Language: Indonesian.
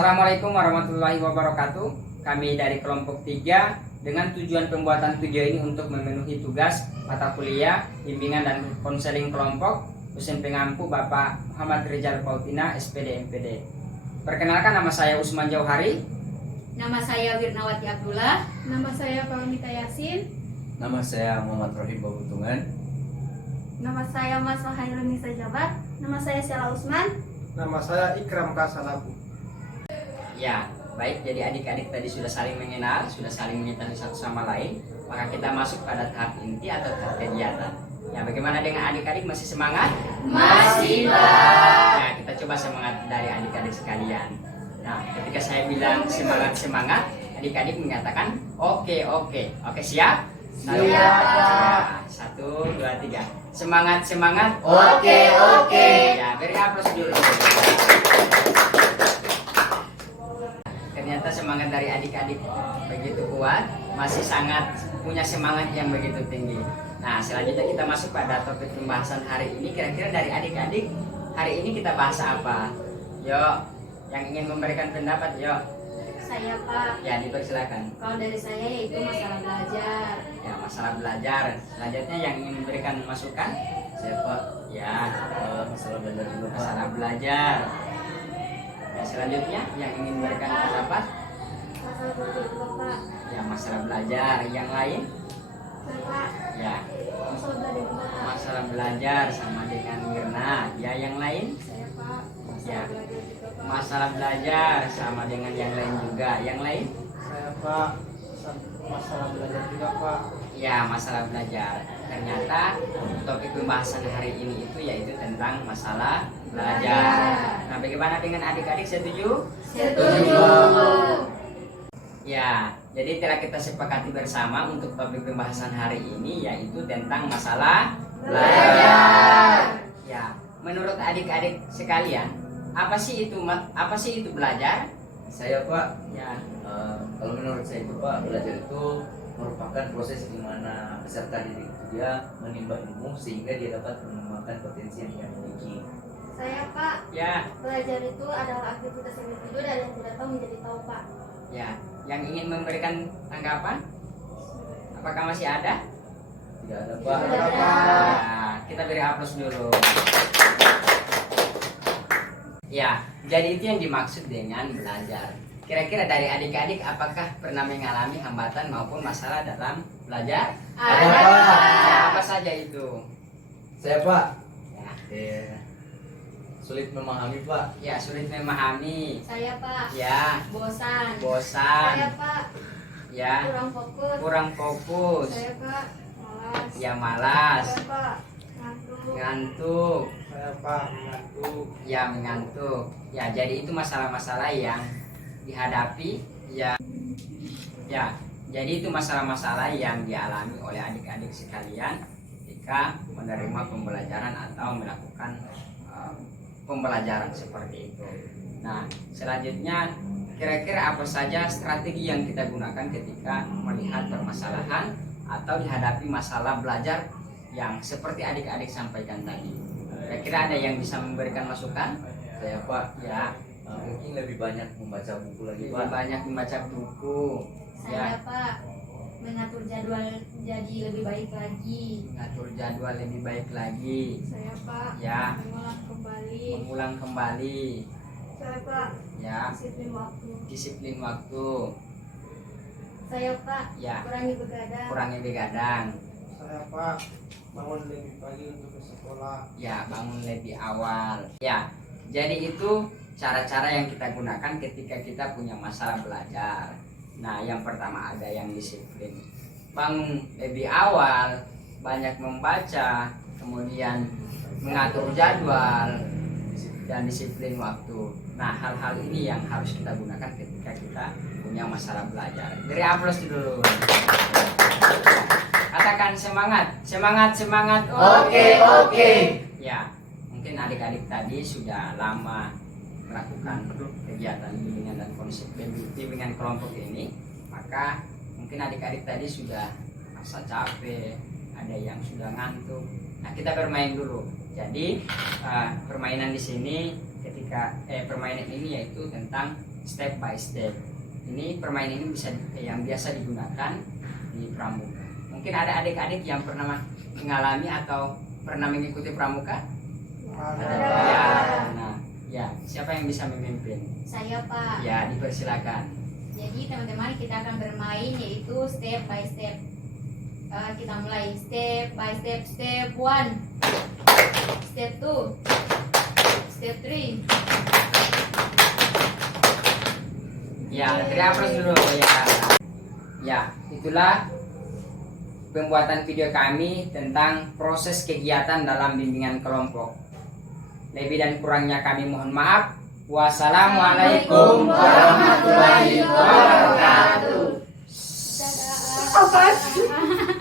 Assalamualaikum warahmatullahi wabarakatuh. Kami dari kelompok 3 dengan tujuan pembuatan video ini untuk memenuhi tugas mata kuliah bimbingan dan konseling kelompok dosen pengampu Bapak Muhammad Rizal Pautina SPD MPD. Perkenalkan, nama saya Usman Jauhari. Nama saya Wirnawati Abdullah. Nama saya Palmita Yasin. Nama saya Muhammad Rohim Babutungan. Nama saya Mas Wahairun Nisa Jabat. Nama saya Syala Usman. Nama saya Ikram Kasalabu. Ya, baik. Jadi adik-adik tadi sudah saling mengenal, sudah saling mengetahui satu sama lain. Maka kita masuk pada tahap inti atau tahap kegiatan. Ya, bagaimana dengan adik-adik, masih semangat? Masih, Pak. Nah, kita coba semangat dari adik-adik sekalian. Nah, ketika saya bilang semangat, adik-adik menyatakan oke. Oke, siap? Siap. Ya, 1, 2, 3. Semangat. Oke. Ya, beri aplaus dulu. Ternyata semangat dari adik-adik begitu kuat, masih sangat punya semangat yang begitu tinggi. Nah, selanjutnya kita masuk pada topik pembahasan hari ini. Kira-kira dari adik-adik hari ini kita bahas apa? Yuk, yang ingin memberikan pendapat, yuk. Saya Pak. Ya, dipersilakan. Kalau dari saya yaitu masalah belajar. Ya, masalah belajar. Selanjutnya yang ingin memberikan masukan, Siapa? ya, Masalah belajar dulu, Pak. masalah belajar. Ya, selanjutnya yang ingin memberikan pendapat, Masalah belajar juga Pak. ya, masalah belajar. Yang lain, Saya Pak. ya, Masalah belajar juga Pak. masalah belajar sama dengan Mirna. Ya, yang lain, Saya Pak. Ya. Masalah belajar juga Pak. masalah belajar sama dengan yang lain juga. Yang lain, Saya Pak, masalah belajar juga Pak. ya, masalah belajar. Ternyata topik pembahasan hari ini itu yaitu tentang masalah belajar. Nah, bagaimana dengan adik-adik, setuju? Setuju. Ya, jadi telah kita sepakati bersama untuk topik pembahasan hari ini yaitu tentang masalah belajar. Ya, menurut adik-adik sekalian, apa sih itu belajar? Saya, Pak, Ya, kalau menurut saya itu, Pak, belajar itu merupakan proses di mana peserta didik itu dia menimba ilmu sehingga dia dapat mengembangkan potensi yang dia miliki. Saya Pak. ya, Belajar itu adalah aktivitas individu dari yang tidak tahu menjadi tahu Pak. ya. Yang ingin memberikan tanggapan? Apakah masih ada? Tidak ada, Pak. Tidak ada. Ya, kita beri aplaus dulu. Ya, jadi itu yang dimaksud dengan belajar. Kira-kira dari adik-adik apakah pernah mengalami hambatan maupun masalah dalam belajar? Ada, Pak. Ya, apa saja itu? Saya, Pak, Ya, sulit memahami, Pak. ya, sulit memahami. Saya Pak. Ya, Bosan. bosan. Saya Pak. Ya, Kurang fokus. kurang fokus. Saya Pak. Malas. Ya, malas. Saya Pak. Ngantuk. Ngantuk. Saya Pak mengantuk. Ya, mengantuk. Ya, jadi itu masalah-masalah yang dihadapi. Ya, jadi itu masalah-masalah yang dialami oleh adik-adik sekalian ketika menerima pembelajaran atau melakukan pembelajaran seperti itu. Nah, selanjutnya kira-kira apa saja strategi yang kita gunakan ketika melihat permasalahan atau dihadapi masalah belajar yang seperti adik-adik sampaikan tadi? Kira-kira ada yang bisa memberikan masukan? Saya, Pak, Ya, mungkin lebih banyak membaca buku lagi, lebih Pak. banyak membaca buku. Saya Ya, Pak. Mengatur jadwal jadi lebih baik lagi. mengatur jadwal lebih baik lagi. Saya Pak. Ya, Mengulang kembali. mengulang kembali. Saya Pak. Ya, Disiplin waktu. disiplin waktu. Saya Pak. Ya, Kurangi begadang. kurangi begadang. Saya Pak bangun lebih pagi untuk ke sekolah. Ya, bangun lebih awal. Ya, jadi itu cara-cara yang kita gunakan ketika kita punya masalah belajar. Nah, yang pertama ada yang disiplin. Bangun lebih awal, banyak membaca, kemudian mengatur jadwal, dan disiplin waktu. Nah, hal-hal ini yang harus kita gunakan ketika kita punya masalah belajar. Beri aplaus dulu. Katakan semangat. Oke. Ya, mungkin adik-adik tadi sudah lama melakukan kegiatan bimbingan dan konsep bimbingan kelompok ini, maka mungkin adik-adik tadi sudah merasa capek, ada yang sudah ngantuk. Nah, kita bermain dulu. Jadi permainan di sini ketika permainan ini yaitu tentang step by step. Ini permainan ini bisa yang biasa digunakan di pramuka. Mungkin ada adik-adik yang pernah mengalami atau pernah mengikuti pramuka? Ya, nah, ya, siapa yang bisa memimpin? Saya Pak. Ya, dipersilakan. Jadi teman-teman kita akan bermain yaitu step by step. Kita mulai step by step. Step 1, step 2, step 3. Ya, teriak dulu ya. Ya, itulah pembuatan video kami tentang proses kegiatan dalam bimbingan kelompok. Lebih dan kurangnya kami mohon maaf. Wassalamualaikum warahmatullahi wabarakatuh. Dadah.